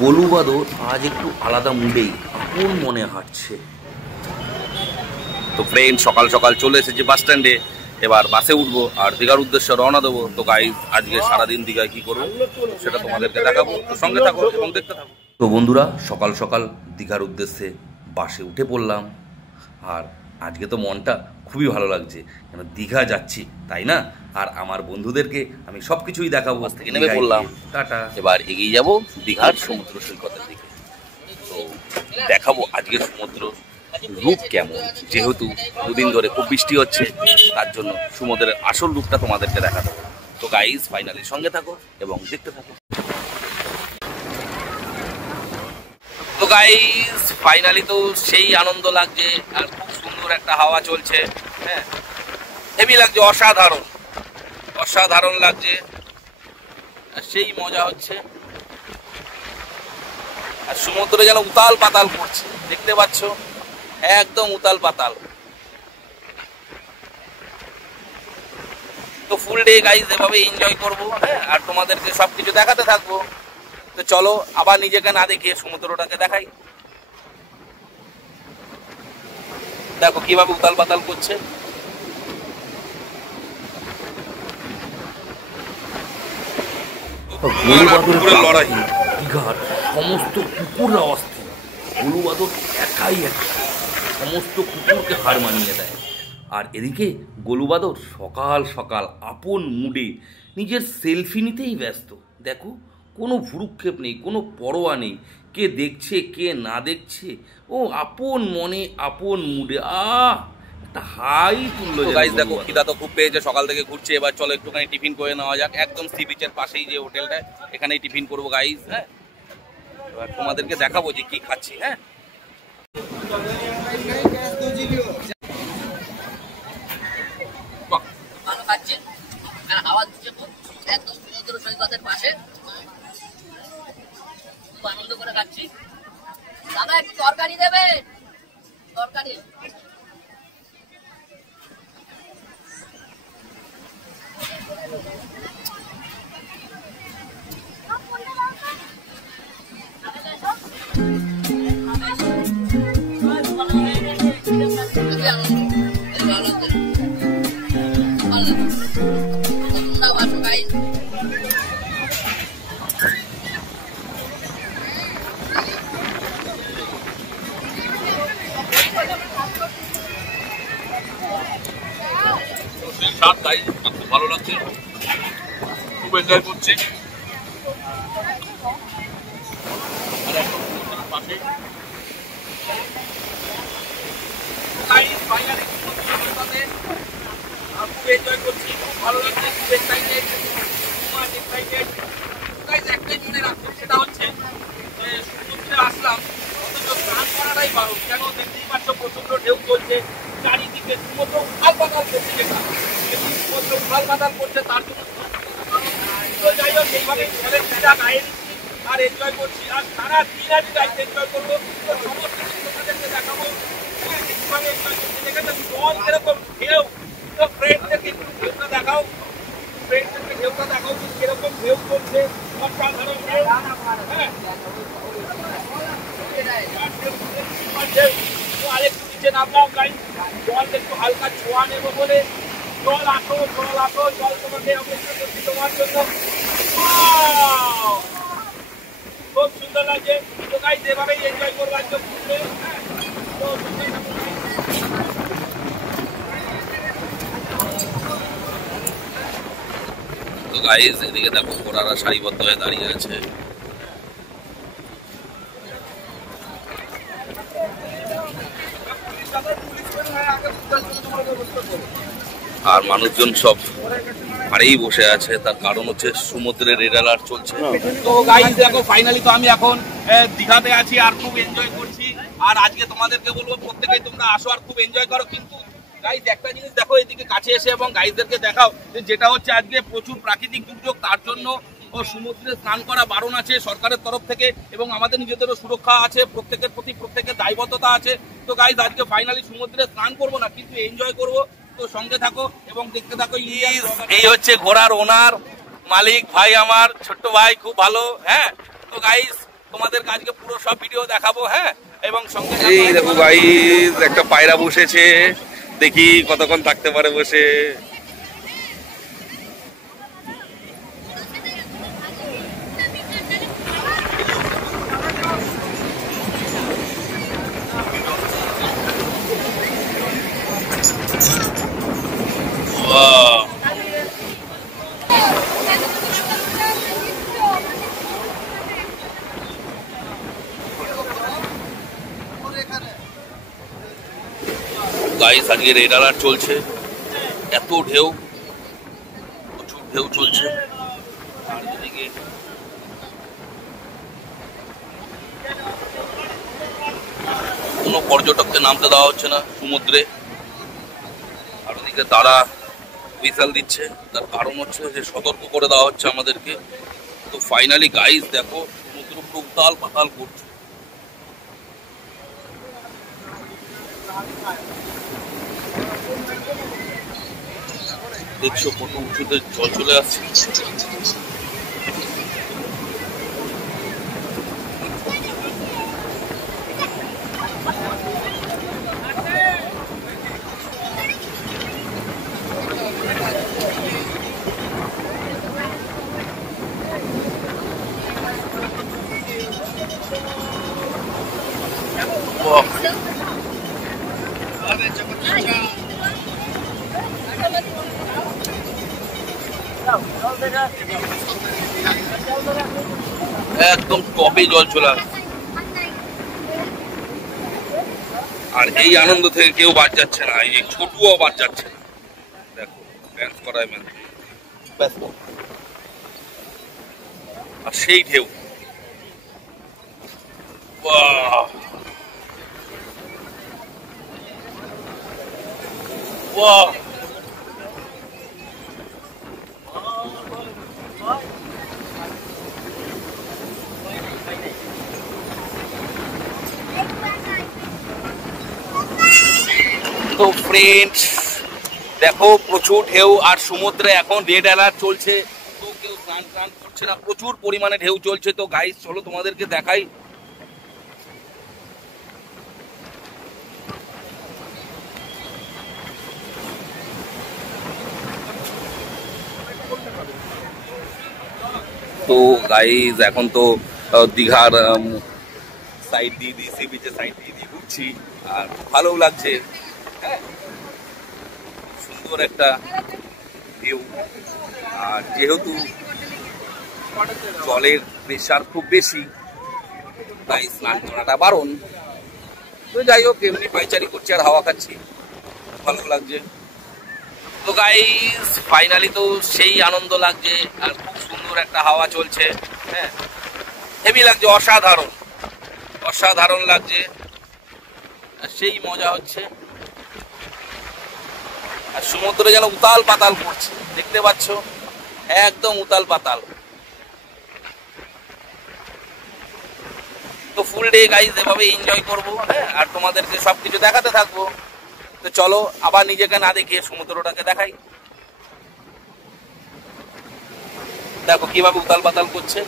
গোলুবাদর আজ একটু আলাদা মুডেই আপন মনে হাঁটছে। তো ফ্রেন্ড, সকাল সকাল চলে এসেছি বাস স্ট্যান্ডে। এবার বাসে উঠবো আর দীঘার উদ্দেশ্যে রওনা দেবো। তো গাইজ, আজকে সারাদিন দীঘায় কি করবো সেটা তোমাদেরকে দেখাবো, তো সঙ্গে থাকো এবং দেখতে থাকো। তো বন্ধুরা, সকাল সকাল দীঘার উদ্দেশ্যে বাসে উঠে পড়লাম। আর আজকে তো মনটা খুবই ভালো লাগছে, কেন দীঘা যাচ্ছি, তাই না? আর আমার বন্ধুদেরকে আমি সব কিছুই দেখাবো। বাস থেকে নেমে পড়লাম, টাটা। এবার এগিয়ে যাব দীঘার সমুদ্র সৈকতের দিকে। তো দেখাবো আজকের সমুদ্র রূপ কেমন। যেহেতু দুদিন ধরে খুব বৃষ্টি হচ্ছে, তার জন্য সমুদ্রের আসল রূপটা তোমাদেরকে দেখা দেবো। তো গাইজ, ফাইনালি সঙ্গে থাকো এবং দেখতে থাকো। তো গাইজ, ফাইনালি তো সেই আনন্দ লাগছে আর খুব সুন্দর একটা হাওয়া চলছে। হ্যাঁ, হেভি লাগছে, অসাধারণ অসাধারণ লাগছে, আর সেই মজা হচ্ছে। আর সমুদ্রে যেন উতাল পাতাল করছে, দেখতে পাচ্ছ, একদম উতাল পাতাল। তো ফুল ডে গাইজ এভাবে এনজয় করবো। হ্যাঁ, আর তোমাদেরকে সবকিছু দেখাতে থাকবো। তো চলো আবার নিজেকে না দেখিয়ে সমুদ্রটাকে দেখাই। দেখো কিভাবে উতাল পাতাল করছে। গোলুবাদরের লড়াই, দীঘার সমস্ত কুকুররা অস্থির। গোলুবাদর একাই সমস্ত কুকুরকে হার মানিয়ে দেয়। আর এদিকে গোলুবাদর সকাল সকাল আপন মুডে নিজের সেলফি নিতেই ব্যস্ত। দেখো, কোনো ভুরুক্ষেপ নেই, কোনো পরোয়া নেই কে দেখছে কে না দেখছে। ও আপন মনে আপন মুডে একটা হাই তুললো। গাইস দেখো, খিদা তো খুব পেয়েছে, সকাল থেকে ঘুরছে। এবার চলো একটুখানি টিফিন করে নেওয়া যাক। একদম সি বিচের পাশেই যে হোটেলটা, এখানেই টিফিন করবো গাইস। হ্যাঁ, এবার তোমাদেরকে দেখাবো যে কি খাচ্ছি। হ্যাঁ, আনন্দ করে খাচ্ছি। দাদা একটু তরকারি দেবে, তরকারি। খুব ভালো লাগছে, খুব এনজয় করছি। খুব এনজয় করছি, খুব ভালো লাগছে, খুব এক্সাইটেড, একটাই মনে রাখছি, সেটা হচ্ছে সমুদ্রে আসলাম অথচ স্নান করাটাই ভালো। কেন দেখতেই পাচ্ছ, প্রচন্ড ঢেউ চলছে চারিদিকে, সমুদ্র উথাল পাতাল করছে। যেটা সমুদ্র উথাল পাতাল করছে, তার জন্য যাই হোক এইভাবেই জলের মজা গায়ে নিচ্ছি আর এনজয় করছি। আর সারা দিন আজ গাইড এনজয় করবো, সমস্ত কিছু তোমাদেরকে দেখাবো। কিভাবে এনজয় করছি দেখেছেন, জল কিরকম ঢেউ। তো ফ্রেন্ডদেরকে একটু ঢেউটা দেখাও, ফ্রেন্ডদেরকে ঢেউটা দেখাও যে কিরকম ঢেউ চলছে, অসাধারণ ঢেউ। হ্যাঁ, আরেকটু নিচে নামলাম গাইড, জল একটু হালকা ছোঁয়া নেবো বলে। জল আসো, জল আসো, জল তোমাকে অপেক্ষা করছি তোমার জন্য। খুব সুন্দর লাগছে। তো গাইজ এভাবেই এনজয় করবো আজকে ঘুরতে। তো গাইজ এদিকে দেখো, ঘোড়ারা সারিবদ্ধ হয়ে দাঁড়িয়ে আছে। আর মানুষজন সব আরেই বসে আছে, তার কারণ হচ্ছে সমুদ্রের রেড অ্যালার্ট চলছে। তো গাইস দেখো, ফাইনালি তো আমি এখন দীঘাতে আছি আর খুব এনজয় করছি। আর আজকে তোমাদেরকে বলবো প্রত্যেকেই তোমরা আসো আর খুব এনজয় করো। কিন্তু গাইস একটা জিনিস দেখো, এদিকে কাছে এসে এবং গাইসদেরকে দেখাও, যেটা হচ্ছে আজকে প্রচুর প্রাকৃতিক দুর্যোগ, তার জন্য সমুদ্রে স্নান করা বারণ আছে সরকারের তরফ থেকে, এবং আমাদের নিজেদেরও সুরক্ষা আছে, প্রত্যেকের প্রতি প্রত্যেকের দায়বদ্ধতা আছে। তো গাইস আজকে ফাইনালি সমুদ্রে স্নান করবো না, কিন্তু এনজয় করবো। তো সঙ্গে থাকো এবং দেখতে থাকো। এই হচ্ছে ঘোড়ার ওনার মালিক ভাই, আমার ছোট্ট ভাই, খুব ভালো। হ্যাঁ, তো গাইস তোমাদের আজকে পুরো সব ভিডিও দেখাবো। হ্যাঁ, এবং সঙ্গে এই দেখো গাইস একটা পায়রা বসেছে, দেখি কতক্ষণ থাকতে পারে বসে। গাইস আজকে রেড অ্যালার্ট চলছে, এত ঢেউ, প্রচুর ঢেউ চলছে। আর এদিকে কোনো পর্যটককে নামতে দেওয়া হচ্ছে না সমুদ্রে। আর ওদিকে তারা হুইসেল দিচ্ছে, তার কারণ হচ্ছে যে সতর্ক করে দেওয়া হচ্ছে আমাদেরকে। তো ফাইনালি গাইস দেখো সমুদ্র পুরো উতাল পাতাল করছে। দেখছো কত উঁচুতে জল চলে আসছে। একদম টপে জল চলে আসছে। আর এই আনন্দ থেকে কেউ বাদ যাচ্ছে না, এই ছোটুও বাদ যাচ্ছে না। দেখো ড্যান্স করায় মানে ব্যস্ত, আর সেই ঢেউ। বাহ বাহ, তো ফ্রেন্ডস দেখো প্রচুর ঢেউ, আর সমুদ্রে এখন রেড অ্যালার্ট চলছে। তো কেউ স্নান টান করছে না, প্রচুর পরিমাণে ঢেউ চলছে। তো গাইস চলো তোমাদেরকে দেখাই। তো গাইস এখন তো দীঘার সাইড দিয়ে সি বিচের সাইড দিয়ে ঘুরছি, আর ভালো লাগছে। হ্যাঁ, সুন্দর একটা ভিউ। আর যেহেতু জলের প্রেশার খুব বেশি, তাই স্নান করাটা বারণ। তো যাই হোক, এমনি পাইচারি করছি আর হাওয়া খাচ্ছি, ভালো লাগছে। তো গাইস ফাইনালি তো সেই আনন্দ লাগছে, আর খুব সুন্দর একটা হাওয়া চলছে। হ্যাঁ, হেভি লাগছে, অসাধারণ অসাধারণ লাগছে, আর সেই মজা হচ্ছে। আর সমুদ্র যেন উতাল পাতাল করছে, দেখতে পাচ্ছ, একদম উতাল পাতাল। তো ফুল ডে গাইস এভাবে এনজয় করবো। হ্যাঁ, আর তোমাদেরকে সবকিছু দেখাতে থাকবো। তো চলো আবার নিজেকে না দেখিয়ে সমুদ্রটাকে দেখাই। দেখো কিভাবে উতাল পাতাল করছে।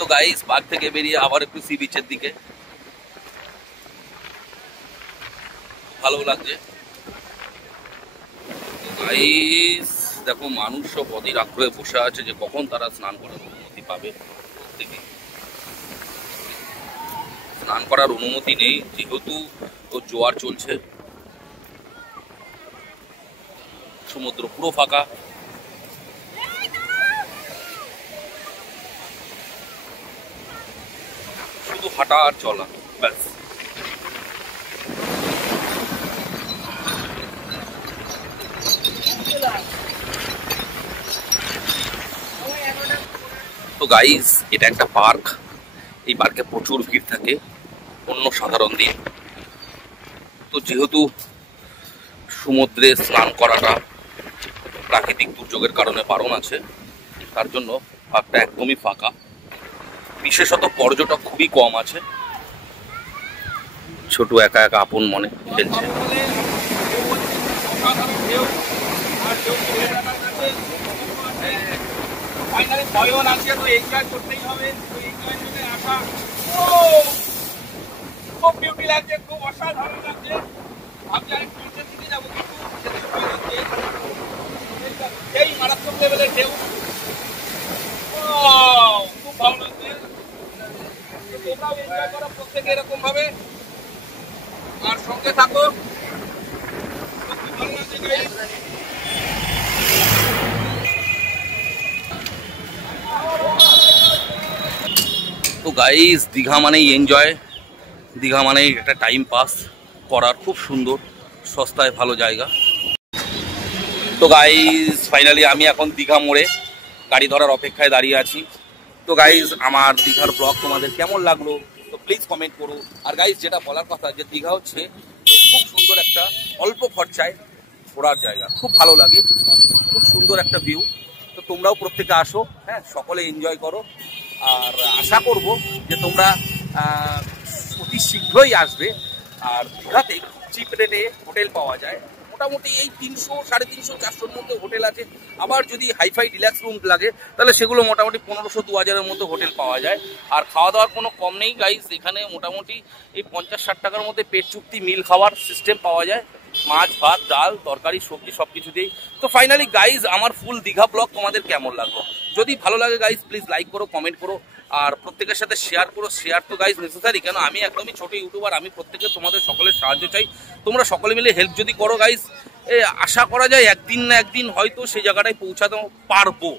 তো গাইস পার্ক থেকে বেরিয়ে আবার একটু সি বিচের দিকে, ভালো লাগছে। গাইস দেখো মানুষ সব অধীর আগ্রহে বসে আছে যে কখন তারা স্নান করার অনুমতি পাবে। প্রত্যেকে স্নান করার অনুমতি নেই, যেহেতু জোয়ার চলছে, সমুদ্র পুরো ফাঁকা। শুধু হাঁটা আর চলা, ব্যাস। তো গাইস, এটা একটা পার্ক। এই পার্কে প্রচুর ভিড় থাকে অন্য সাধারণ দিন। তো যেহেতু সমুদ্রে স্নান করাটা প্রাকৃতিক দুর্যোগের কারণে বারণ আছে, তার জন্য পার্কটা একদমই ফাঁকা। বিশেষত পর্যটক খুবই কম আছে। ছোট একা একা আপন মনে খেলছে। খুব বিউটি লাগছে, খুব অসাধারণ লাগছে। ভাবছি আমি নিচের দিকে যাবো, সেই মারাত্মক লেভেলের ঢেউ। খুব ভালো লাগছে। তোমরাও এনজয় করো প্রত্যেকে এরকম ভাবে, আর সঙ্গে থাকো। খুব ভালো লাগছে গাইস। তো গাইস, দীঘা মানেই এনজয়, দীঘা মানেই একটা টাইম পাস করার খুব সুন্দর সস্তায় ভালো জায়গা। তো গাইস, ফাইনালি আমি এখন দীঘা মোড়ে গাড়ি ধরার অপেক্ষায় দাঁড়িয়ে আছি। তো গাইস, আমার দীঘার ব্লগ তোমাদের কেমন লাগলো তো প্লিজ কমেন্ট করো। আর গাইস, যেটা বলার কথা, যে দীঘা হচ্ছে খুব সুন্দর একটা অল্প খরচায় ঘোরার জায়গা, খুব ভালো লাগে, খুব সুন্দর একটা ভিউ। তো তোমরাও প্রত্যেকে আসো, হ্যাঁ, সকলে এনজয় করো। আর আশা করব যে তোমরা অতি শীঘ্রই আসবে। আর দীঘাতে খুব চিপ রেটে হোটেল পাওয়া যায়, মোটামুটি এই 300, 350, 400-র মধ্যে হোটেল আছে। আবার যদি হাইফাই ডিলাক্স রুম লাগে তাহলে সেগুলো মোটামুটি 1500, 2000-এর মধ্যে হোটেল পাওয়া যায়। আর খাওয়া দাওয়ার কোনো কম নেই গাইস, এখানে মোটামুটি এই 50-60 টাকার মধ্যে পেট চুক্তি মিল খাওয়ার সিস্টেম পাওয়া যায়। মাছ, ভাত, ডাল, তরকারি, সবজি সব কিছুতেই। তো ফাইনালি গাইজ, আমার ফুল দীঘা ব্লগ তোমাদের কেমন লাগলো? যদি ভালো লাগে গাইজ, প্লিজ লাইক করো, কমেন্ট করো, আর প্রত্যেকের সাথে শেয়ার করো। শেয়ার তো গাইজ নেসেসারি, কেন আমি একদমই ছোট ইউটিউবার, আমি প্রত্যেকে তোমাদের সকলের সাহায্য চাই। তোমরা সকলে মিলে হেল্প যদি করো গাইজ, আশা করা যায় একদিন না একদিন হয়তো সেই জায়গাটায় পৌঁছাতে পারবো।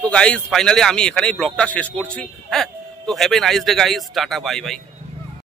তো গাইজ, ফাইনালি আমি এখানেই ব্লগটা শেষ করছি। হ্যাঁ, তো have a nice day guys, tata, bye bye.